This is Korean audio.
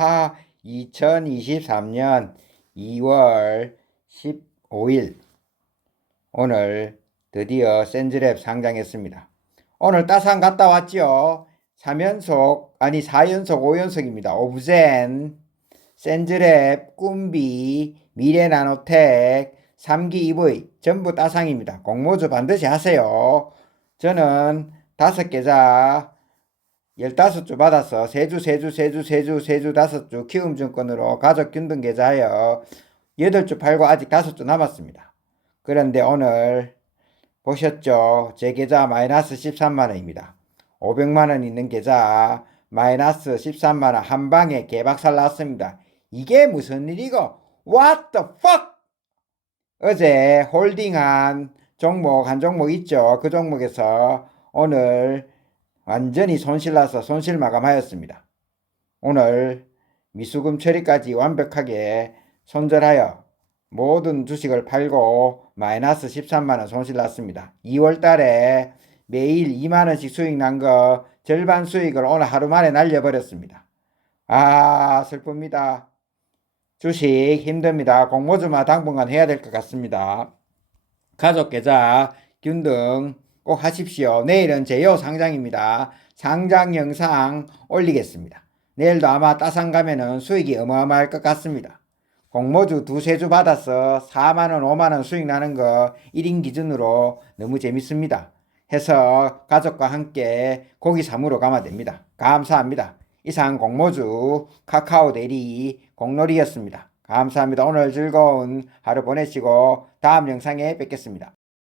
하 2023년 2월 15일 오늘 드디어 센즈랩 상장했습니다. 오늘 따상 갔다 왔죠. 3연속 아니 4연속 5연속입니다. 오브젠 센즈랩 꿈비 미래나노텍 3기 EV 전부 따상입니다. 공모주 반드시 하세요. 저는 다섯 계좌 15주 받아서 세주 세주 세주 세주 세주 다섯 주 키움증권으로 가족 균등 계좌하여 8주 팔고 아직 다섯 주 남았습니다. 그런데 오늘 보셨죠? 제 계좌 마이너스 13만 원입니다. 500만 원 있는 계좌 마이너스 13만 원 한 방에 개박살 났습니다. 이게 무슨 일이고? What the fuck? 어제 홀딩한 종목 한 종목 있죠. 그 종목에서 오늘 완전히 손실나서 손실 마감하였습니다. 오늘 미수금 처리까지 완벽하게 손절하여 모든 주식을 팔고 마이너스 13만원 손실 났습니다. 2월 달에 매일 2만원씩 수익 난 거 절반 수익을 오늘 하루 만에 날려버렸습니다. 아, 슬픕니다. 주식 힘듭니다. 공모주마 당분간 해야 될 것 같습니다. 가족 계좌 균등 꼭 하십시오. 내일은 제요 상장입니다. 상장 영상 올리겠습니다. 내일도 아마 따상 가면은 수익이 어마어마할 것 같습니다. 공모주 두세 주 받아서 4만원, 5만원 수익 나는 거 1인 기준으로 너무 재밌습니다. 해서 가족과 함께 고기 사무로 가면 됩니다. 감사합니다. 이상 공모주 카카오 대리 공놀이였습니다. 감사합니다. 오늘 즐거운 하루 보내시고 다음 영상에 뵙겠습니다.